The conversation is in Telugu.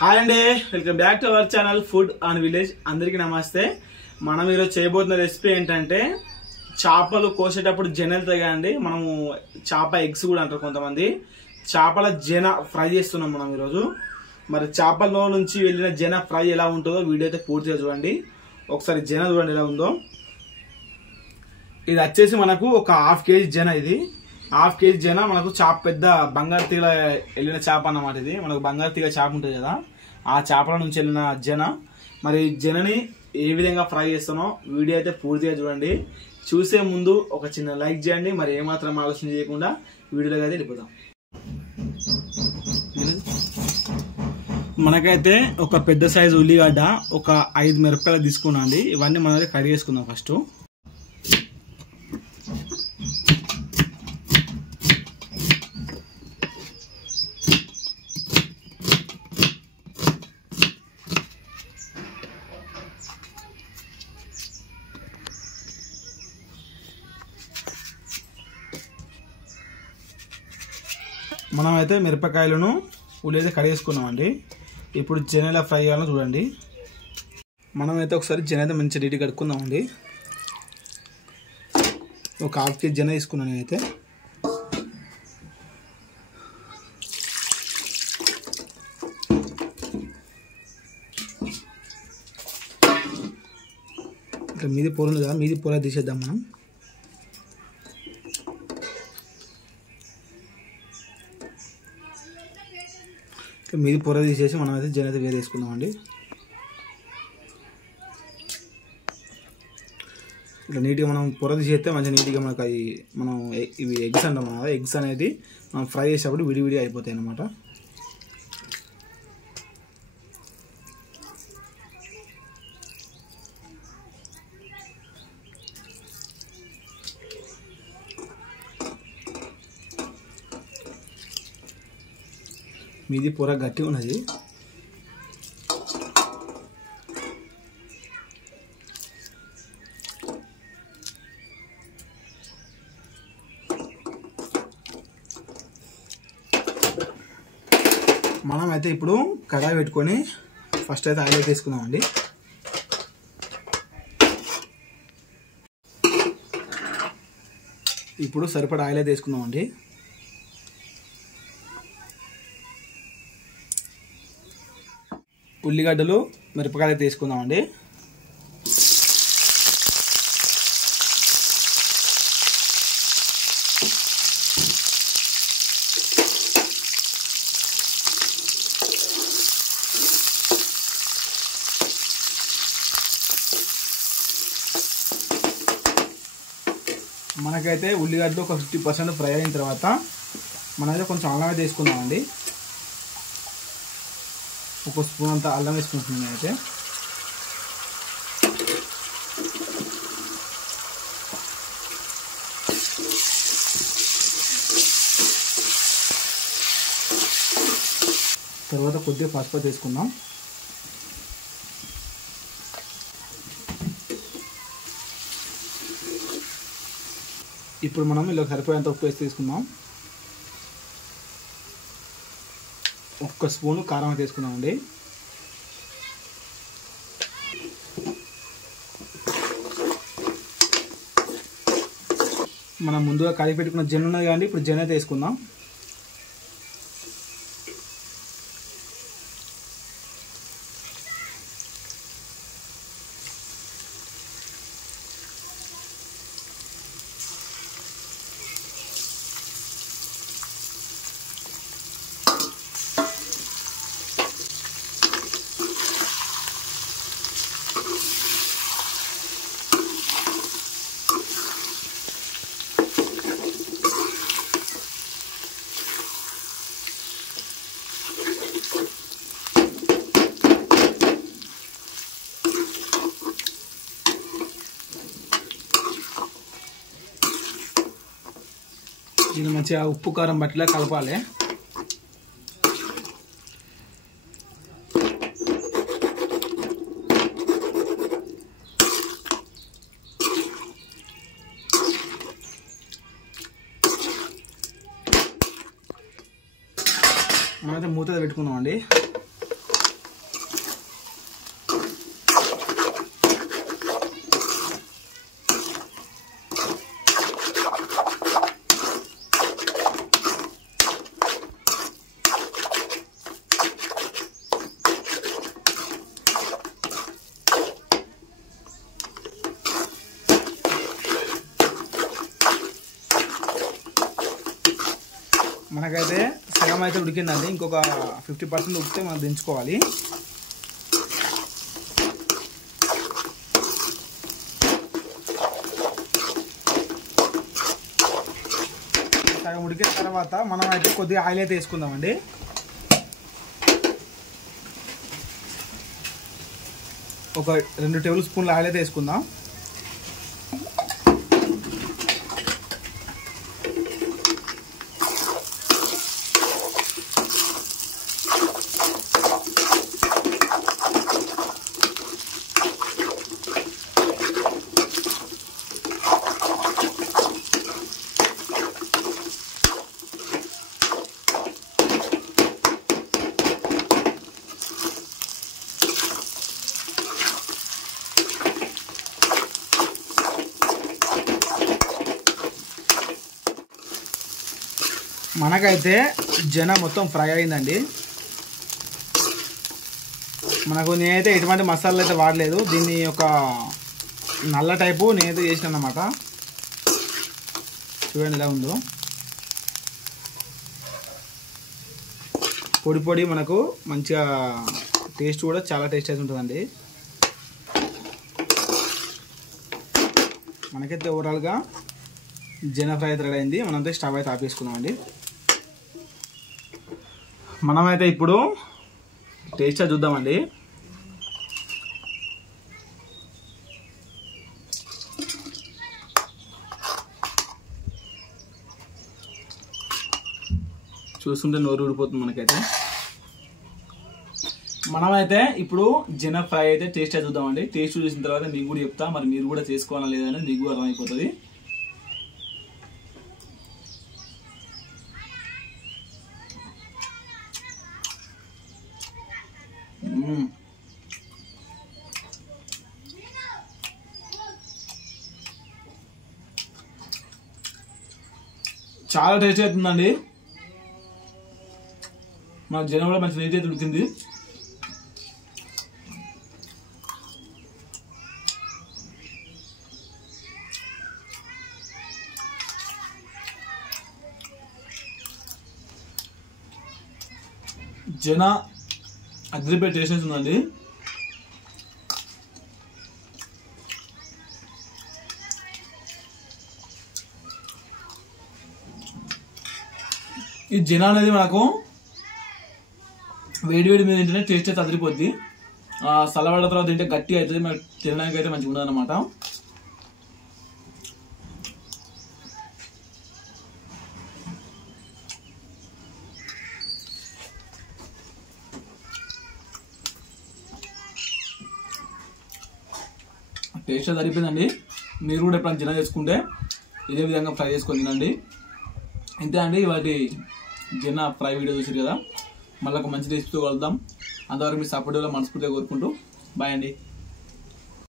హాయ్ అండి, welcome back to our channel food and village. అందరికీ నమస్తే. మనం ఈరోజు చేయబోతున్న రెసిపీ ఏంటంటే చేపలు కోసేటప్పుడు జనలు తగ్గండి. మనము చేప ఎగ్స్ కూడా అంటారు కొంతమంది. చేపల జన ఫ్రై చేస్తున్నాం మనం ఈరోజు. మరి చేపల నుంచి వెళ్ళిన జన ఫ్రై ఎలా ఉంటుందో వీడియో అయితే పూర్తిగా చూడండి. ఒకసారి జన చూడండి ఎలా ఉందో. ఇది వచ్చేసి మనకు ఒక ½ కేజీ జన. ఇది ½ కేజీ జన మనకు చేప, పెద్ద బంగారు తీగ వెళ్ళిన చేప అన్నమాట. ఇది మనకు బంగారు తీగ చేప ఉంటుంది కదా, ఆ చేపల నుంచి వెళ్ళిన జన. మరి జనని ఏ విధంగా ఫ్రై చేస్తానో వీడియో అయితే పూర్తిగా చూడండి. చూసే ముందు ఒక చిన్న లైక్ చేయండి. మరి ఏమాత్రం ఆలోచన చేయకుండా వీడియోలోకి అయితే వెళ్ళిపోదాం. మనకైతే ఒక పెద్ద సైజు ఉల్లిగడ్డ, ఒక 5 మిరపకాయలు తీసుకున్నాం అండి. ఇవన్నీ మనం అయితే కట్ చేసుకుందాం ఫస్ట్. మనం అయితే మిరపకాయలను ఉల్లిగడ్డ కడిగేసుకున్నామండి. ఇప్పుడు జన ఎలా ఫ్రై చేయాలో చూడండి. మనం అయితే ఒకసారి జన అయితే మంచిగా నీట్గా కడుక్కుందామండి. ఒక ½ కేజీ జన తీసుకున్నాను నేనైతే. ఇట్లా మీది పొర ఉంది కదా, మీది పొర తీసేద్దాం మనం. మీది పొర తీసేసి మనం అయితే జన అయితే వేరే వేసుకుందామండి. ఇట్లా నీట్గా మనం పొర తీసేస్తే మంచిగా నీట్గా మనకు అవి మనం ఇవి ఎగ్స్ అంటాం కదా, ఎగ్స్ అనేది మనం ఫ్రై చేసేటప్పుడు విడివిడి అయిపోతాయి అన్నమాట. మీది పొర గట్టిగా ఉన్నది. మనం అయితే ఇప్పుడు కడాయి పెట్టుకొని ఫస్ట్ అయితే ఆయిల్ అయితే వేసుకుందామండి. ఇప్పుడు సరిపడా ఆయిల్ అయితే వేసుకుందామండి. ఉల్లిగడ్డలు, మిరపకాయలు అయితే తీసుకుందామండి. మనకైతే ఉల్లిగడ్డలు ఒక 50% ఫ్రై అయిన తర్వాత మనమైతే కొంచెం అల్లం అయితే తీసుకుందామండి. ఒక స్పూన్ అంతా అల్లం వేసుకుంటున్నాను అయితే. తర్వాత కొద్దిగా పసుపు తీసుకుందాం. ఇప్పుడు మనం ఇలా సరిపోయేంత ఉప్పు వేసి తీసుకుందాం. 1 స్పూను కారం తీసుకున్నామండి. మనం ముందుగా కలిపి పెట్టుకున్న జన ఉన్నది కానీ ఇప్పుడు జన అయితే వేసుకుందాం. ఇది మంచిగా ఉప్పు కారం బట్టిలా కలపాలి. మనమైతే మూత పెట్టుకున్నామండి. మనకైతే సగం అయితే ఉడికిందండి, ఇంకొక 50% ఉడికితే మనం దించుకోవాలి. సగం ఉడికిన తర్వాత మనం అయితే కొద్దిగా ఆయిల్ అయితే వేసుకుందామండి. ఒక 2 టేబుల్ స్పూన్ల ఆయిల్ అయితే వేసుకుందాం. మనకైతే జన మొత్తం ఫ్రై అయిందండి. నేనైతే ఎటువంటి మసాలాలు అయితే వాడలేదు, దీన్ని ఒక నల్ల టైపు నేనైతే చేసిన అన్నమాట. చూడండి ఎలా ఉందో, పొడి పొడి మనకు మంచిగా టేస్ట్ కూడా చాలా టేస్ట్ అయితే ఉంటుందండి. మనకైతే ఓవరాల్గా జన ఫ్రై అయితే రెడీ అయింది. మనంతా స్టవ్ అయితే ఆపేసుకుందామండి. మనమైతే ఇప్పుడు టేస్ట్ చూద్దామండి. చూస్తుంటే నోరు ఊడిపోతుంది మనకైతే. మనమైతే ఇప్పుడు జన ఫ్రై అయితే టేస్ట్ అయితే చూద్దామండి. టేస్ట్ చూసిన తర్వాత మీకు కూడా చెప్తా, మరి మీరు కూడా చేసుకోవాలా లేదని మీకు కూడా అర్థమైపోతుంది. చాలా టేస్ట్ అవుతుందండి. మన జనం కూడా మంచి నీట్ అయితే ఉడికింది. జన అదిరిపోయే టేస్ట్ ఉందండి. ఈ జన అనేది మనకు వేడి వేడి మీద తింటేనే టేస్ట్ అయితే అదిరిపోద్ది. సలవాడ తర్వాత తింటే గట్టి అవుతుంది, మనకి తినడానికి అయితే మంచిగా ఉండదు అనమాట. టేస్ట్ సరిపోయిందండి. మీరు కూడా ఎప్పుడైనా జన చేసుకుంటే ఇదే విధంగా ఫ్రై చేసుకొని తినండి. ఇంతే అండి వాటి జన ఫ్రై వీడియో చూసారు కదా. మళ్ళీ ఒక మంచి రెసిపీతో కలుద్దాం. అంతవరకు మీ సపోర్ట్ మనస్ఫూర్తిగా కోరుకుంటూ బాయ్ అండి.